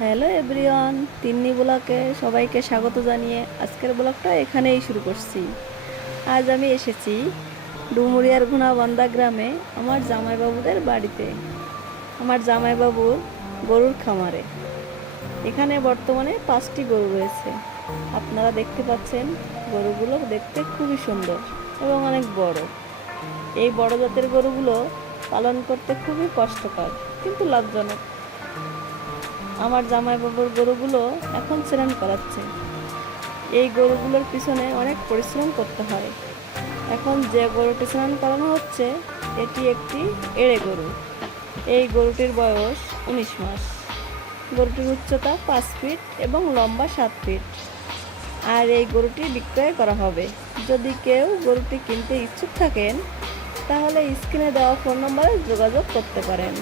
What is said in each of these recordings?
Hello everyone, Tinni ব্লগে সবাইকে স্বাগত জানিয়ে আজকের ব্লগটা এখানেই শুরু করছি। আজ আমি এসেছি ডুমুরিয়ার ঘুনাবান্ধা গ্রামে আমার জামাইবাবুদের বাড়িতে, আমার জামাইবাবুর গরুর খামারে। এখানে বর্তমানে 5টি গরু রয়েছে। আপনারা দেখতে পাচ্ছেন গরুগুলো দেখতে খুবই সুন্দর এবং অনেক বড়। এই বড় জাতের গরুগুলো পালন করতে খুবই কষ্টকর কিন্তু লাভজনক। আমার জামাইবাবুর গরুগুলো এখন স্নান করাচ্ছে। এই গরুগুলোর পিছনে অনেক পরিশ্রম করতে হয়। এখন যে গরুটি স্নান করানো হচ্ছে এটি একটি এড়ে গরু। এই গরুটির বয়স 19 মাস। গরুটির উচ্চতা 5 ফিট এবং লম্বা 7 ফিট। আর এই গরুটি বিক্রয় করা হবে। যদি কেউ গরুটি কিনতে ইচ্ছুক থাকেন তাহলে স্ক্রিনে দেওয়া ফোন নম্বরে যোগাযোগ করতে পারেন।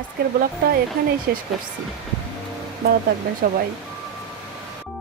আজকের ব্লগটা এখানেই শেষ করছি। ভালো থাকবেন সবাই।